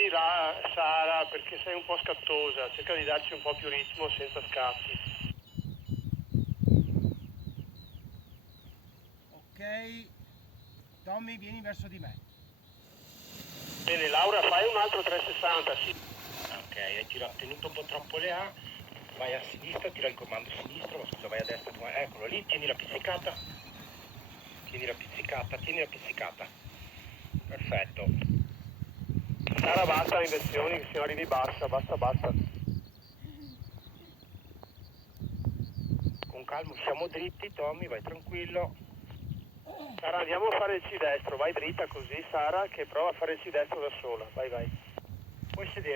Abbassi là, Sara, perché sei un po' scattosa, cerca di darci un po' più ritmo senza scatti. Ok, Tommy, vieni verso di me. Bene, Laura, fai un altro 360, sì. Ok, hai tenuto un po' troppo le A, vai a sinistra, tira il comando sinistro, ma scusa, vai a destra, eccolo lì, tieni la pizzicata, tieni la pizzicata, perfetto. Sara, basta inversioni, che se no arrivi bassa, basta. Con calma, siamo dritti, Tommy, vai tranquillo. Sara, andiamo a fare il C destro, vai dritta così, Sara, che prova a fare il C destro da sola, vai. Puoi sedere.